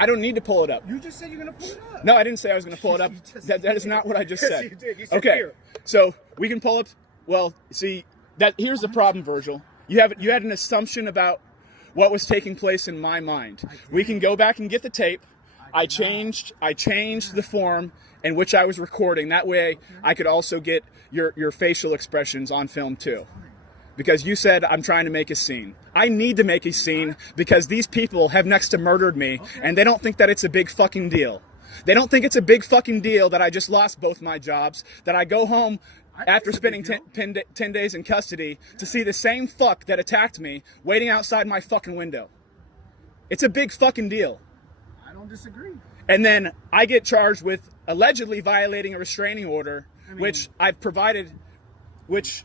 I don't need to pull it up. You just said you're going to pull it up. No, I didn't say I was going to pull it up. That is not what I just said. You did. You said okay, here. So we can pull up. Well, see, here's the problem, Virgil. You had an assumption about what was taking place in my mind. We can go back and get the tape. I changed the form in which I was recording. That way, I could also get your facial expressions on film too. Because you said I'm trying to make a scene. I need to make a scene because these people have next to murdered me, and they don't think that it's a big fucking deal. They don't think it's a big fucking deal that I just lost both my jobs, that I go home after spending 10 days in custody to see the same fuck that attacked me waiting outside my fucking window. It's a big fucking deal. I don't disagree. And then I get charged with allegedly violating a restraining order, which I've provided, which...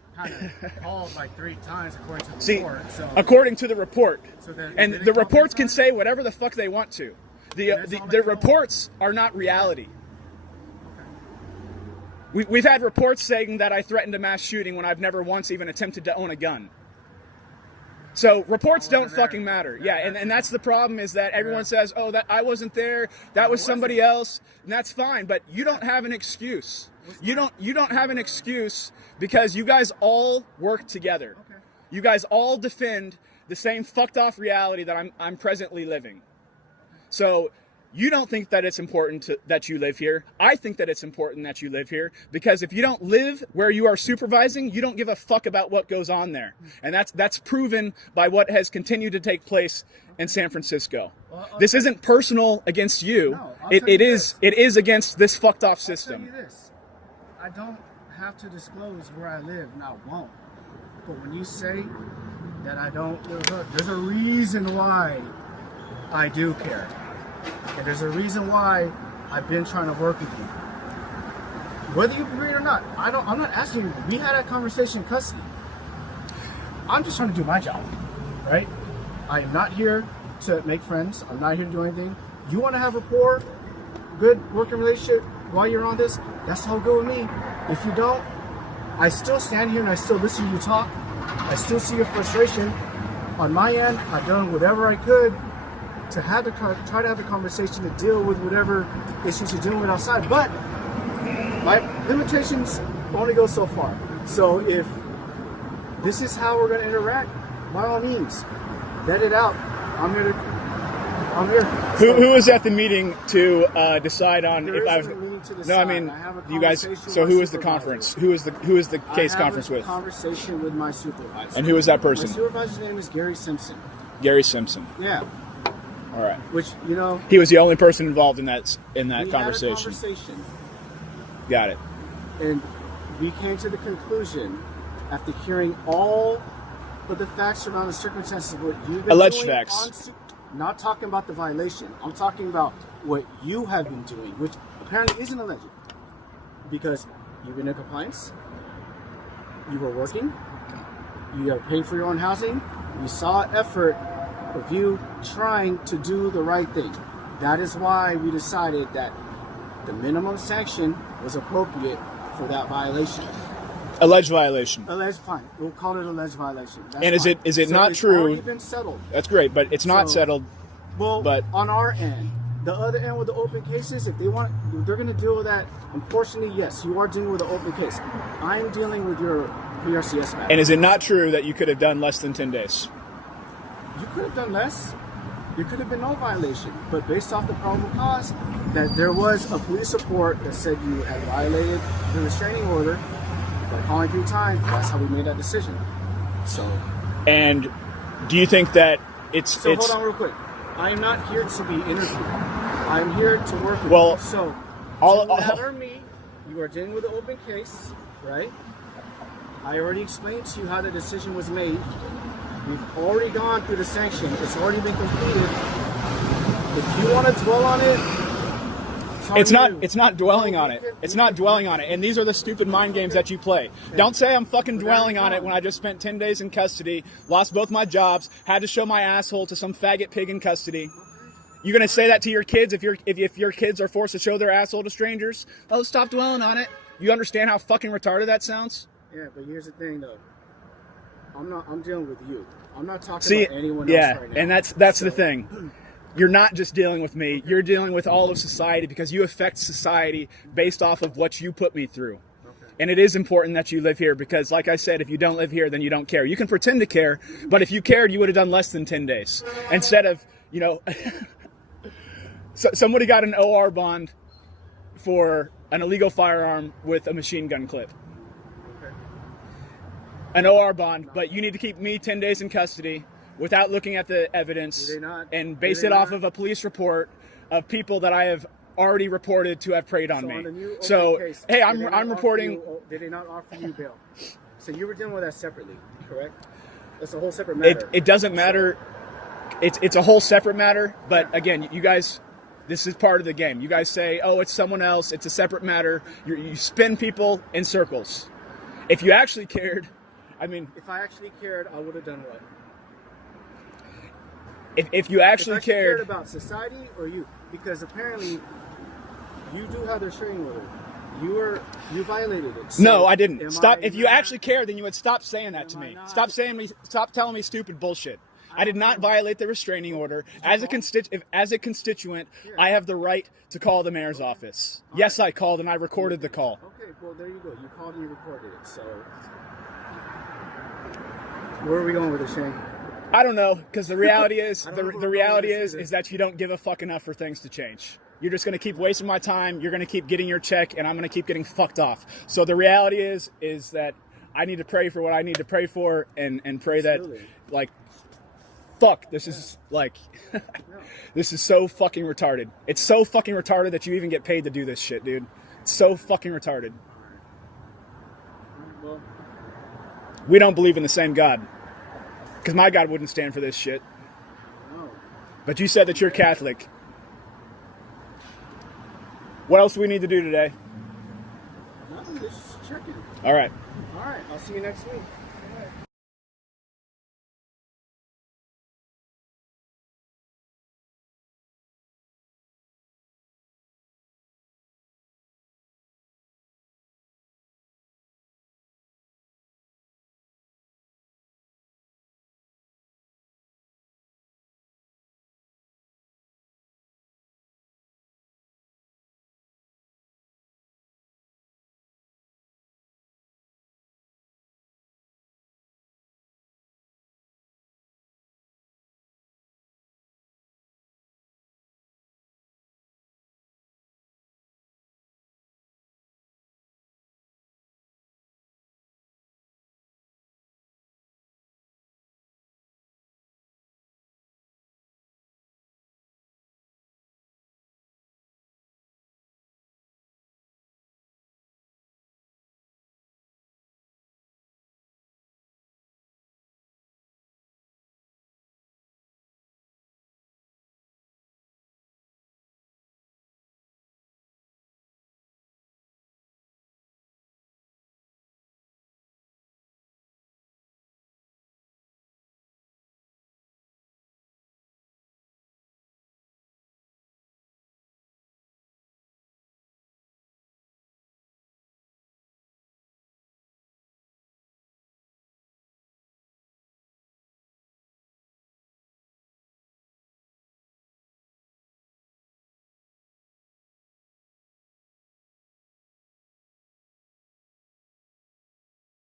called like 3 times according to the report. So. According to the report. So and the reports can say whatever the fuck they want to. The reports are not reality. We've had reports saying that I threatened a mass shooting when I've never once even attempted to own a gun. So reports don't fucking matter. Yeah, and that's the problem, is that everyone says, oh, that I wasn't there, that was somebody else, and that's fine, but you don't have an excuse. You don't have an excuse because you guys all work together. You guys all defend the same fucked off reality that I'm presently living. So you don't think that it's important that you live here. I think that it's important that you live here, because if you don't live where you are supervising, you don't give a fuck about what goes on there. And that's proven by what has continued to take place in San Francisco. This isn't personal against you. No, it is against this fucked off system. I'll tell you this. I don't have to disclose where I live, and I won't. But when you say that I don't, there's a reason why I do care. And there's a reason why I've been trying to work with you. Whether you agree or not, I'm not asking you. We had that conversation in custody. I'm just trying to do my job, right? I am not here to make friends. I'm not here to do anything. You want to have rapport, good working relationship while you're on this, that's all good with me. If you don't, I still stand here and I still listen to you talk. I still see your frustration. On my end, I've done whatever I could to try to have a conversation to deal with whatever issues you're dealing with outside. But my limitations only go so far. So if this is how we're going to interact, by all means, vet it out. I'm here. Who was at the meeting to decide on if I was? No, I mean, you guys. So who was the conference? Who is the case conference with? Conversation with my supervisor. And who is that person? My supervisor's name is Gary Simpson. Gary Simpson. Yeah. All right. Which, you know, he was the only person involved in that conversation. Had a conversation. Got it. And we came to the conclusion, after hearing all of the facts surrounding the circumstances of what you've been alleged doing facts. Not talking about the violation. I'm talking about what you have been doing, which apparently isn't alleged. Because you've been in compliance, you were working, you have paid for your own housing, you saw effort of you trying to do the right thing. That is why we decided that the minimum sanction was appropriate for that violation. Alleged violation. Alleged, fine. We'll call it alleged violation. That's and fine. is it so not it's true? Already been settled. That's great, but it's not settled. Well, but on our end, the other end with the open cases, if they're going to deal with that. Unfortunately, yes, you are dealing with an open case. I'm dealing with your PRCS matter. And is it not true that you could have done less than 10 days? You could have done less. There could have been no violation, but based off the probable cause, that there was a police report that said you had violated the restraining order by calling 3 times. That's how we made that decision. So. And do you think that it's? Hold on, real quick. I am not here to be interviewed. I'm here to work with you. So, to me, you are dealing with an open case, right? I already explained to you how the decision was made. We've already gone through the sanction. It's already been completed. If you want to dwell on it, it's not dwelling on it. It's not dwelling on it. And these are the stupid mind games that you play. Okay. Don't say I'm fucking dwelling on it when I just spent 10 days in custody, lost both my jobs, had to show my asshole to some faggot pig in custody. You're gonna say that to your kids if your kids are forced to show their asshole to strangers? Oh, stop dwelling on it. You understand how fucking retarded that sounds? Yeah, but here's the thing though. I'm dealing with you. I'm not talking about anyone else right now. And that's the thing. you're not just dealing with me. You're dealing with all of society because you affect society based off of what you put me through. Okay. And it is important that you live here because, like I said, if you don't live here, then you don't care. You can pretend to care, but if you cared, you would have done less than 10 days. Instead of, you know, so somebody got an OR bond for an illegal firearm with a machine gun clip. Okay. An OR bond, but you need to keep me 10 days in custody without looking at the evidence and base it off of a police report of people that I have already reported to have preyed on me. So, hey, I'm reporting. Did they not offer you bail? So you were dealing with that separately, correct? That's a whole separate matter. It doesn't matter. It's a whole separate matter. But again, you guys, this is part of the game. You guys say, oh, it's someone else. It's a separate matter. You spin people in circles. If you actually cared, I mean, if I actually cared, I would have done what? If you actually cared about society or you, because apparently you do have the restraining order. You violated it. So no, I didn't. Stop. If you actually cared, then you would stop saying that to me. Stop telling me stupid bullshit. I did not violate the restraining order. As a constituent, I have the right to call the mayor's office. Yes, I called and I recorded the call. Okay, well there you go. You called and you recorded it. So where are we going with this, Shane? I don't know, because the reality is is that you don't give a fuck enough for things to change. You're just going to keep wasting my time. You're going to keep getting your check, and I'm going to keep getting fucked off. So the reality is that I need to pray for what I need to pray for, and pray Absolutely. that, like, fuck, this is like, this is so fucking retarded. It's so fucking retarded that you even get paid to do this shit, dude. It's so fucking retarded. Well, we don't believe in the same God. Because my God wouldn't stand for this shit. no. But you said that you're Catholic. What else do we need to do today? No, just checking. All right. All right, I'll see you next week.